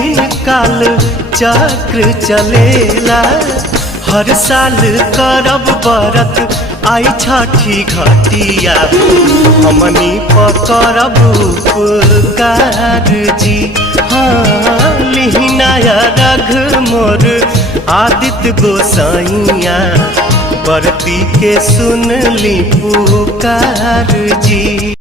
दिन काल चक्र चलेला। हर साल करब बरत आई छठी घटिया, हमनी पकड़ब उपकार जी। हाँ लिहिनाया रघ मोर आदित्य गोसाइया, बरती के सुन ली पुकार जी।